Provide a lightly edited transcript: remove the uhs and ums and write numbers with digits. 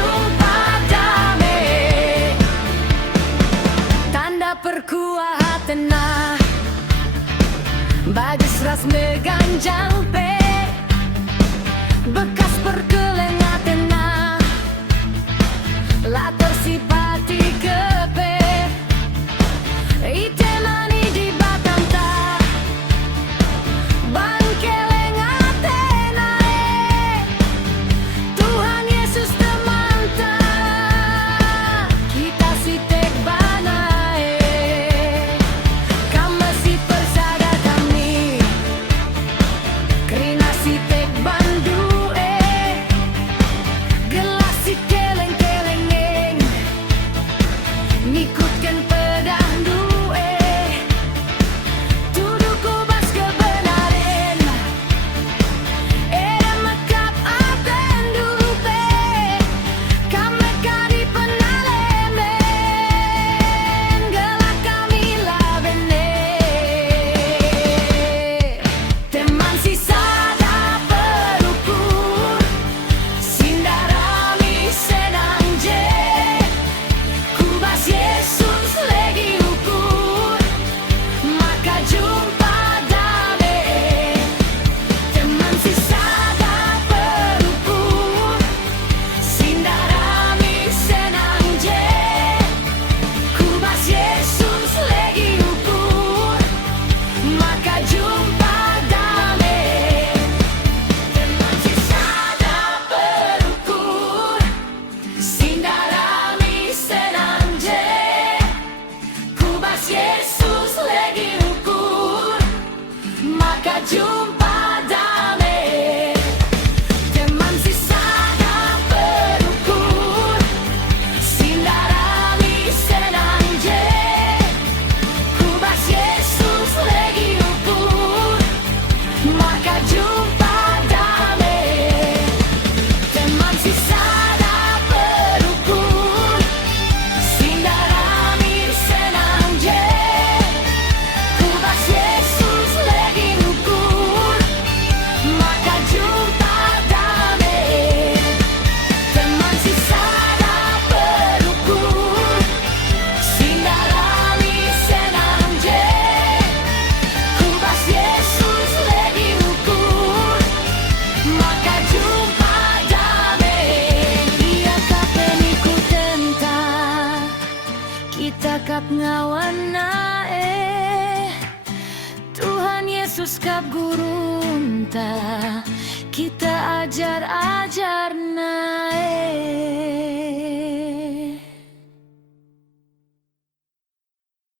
jumpa damai, tanda perkuatena bagi seras meganjang pe bekas perkelengatena la tersipati kepe itemani di batanta bangkelengatena Tuhan Yesus temanta kita si tek banae kama si persada kami krina si tek bandu gelas si keleng-kelengeng ngikutkan pedang due tuduh kubas kebenaran era mekap aten dupe kami kari penalemen gelak kami labene teman sisa da perukur sindarami senang je kubas Yesus lagi ukur maka jumpa damai teman sisa da perukur sindarami senang je kubas Yesus lagi ukur maka jumpa damai teman sisa da perukur sindarami senang je kubas Yesus lagi ukur maka jumpa damai teman sisa da perukur sindarami senang je kubas Yesus lagi ukur maka jumpa damai teman sisa da perukur sindarami senang je kubas Yesus lagi ukur maka jumpa damai teman sisa da perukur sindarami senang je kubas Yesus lagi ukur maka jumpa damai ia kapeniku tenta kita kap ngawana Tuhan Yesus kap gurunta kita ajar-ajar nae